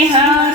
你好。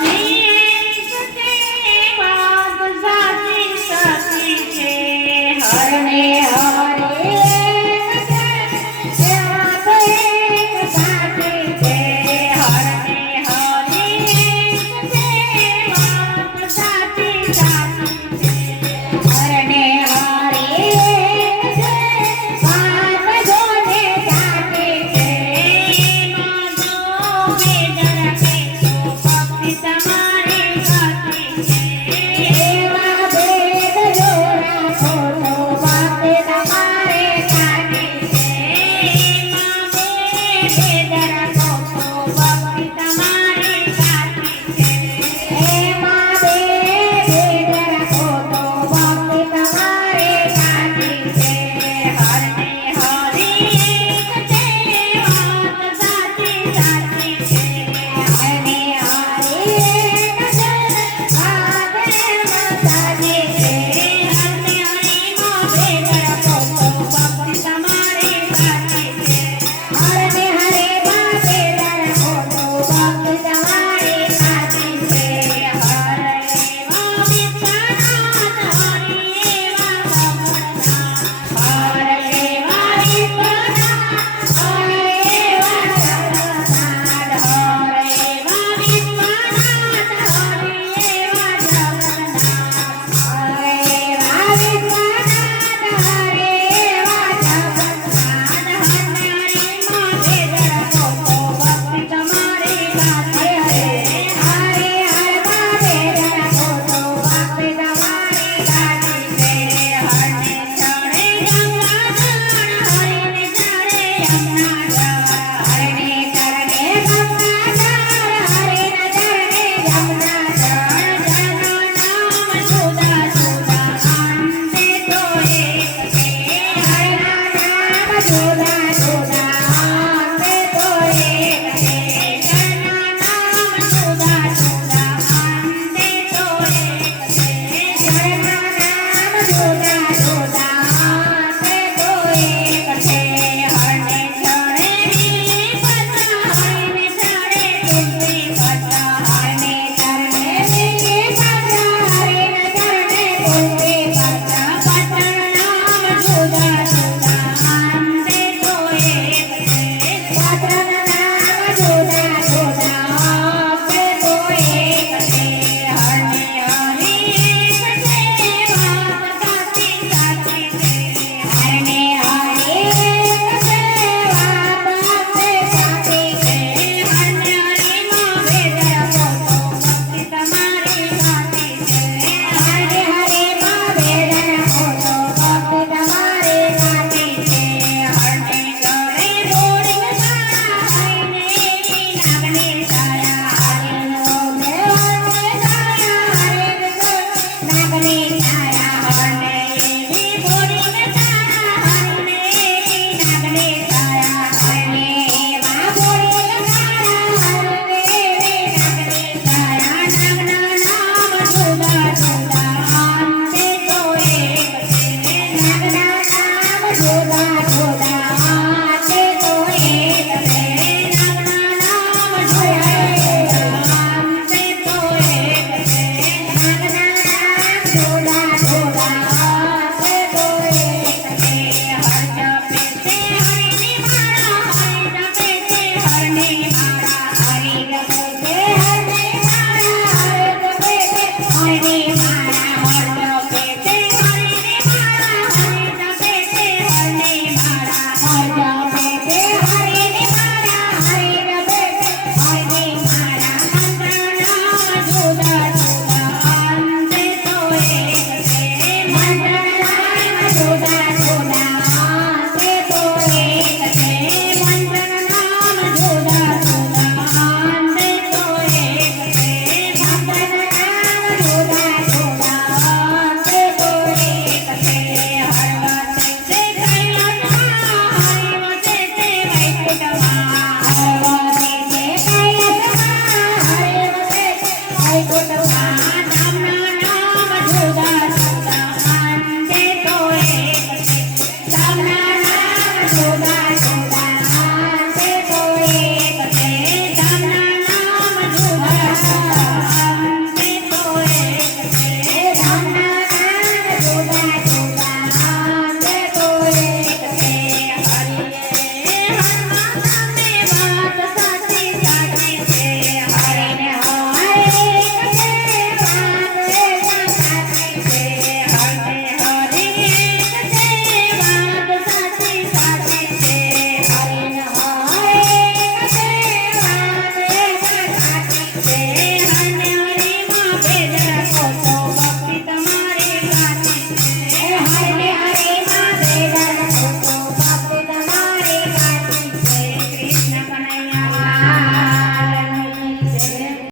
পাতা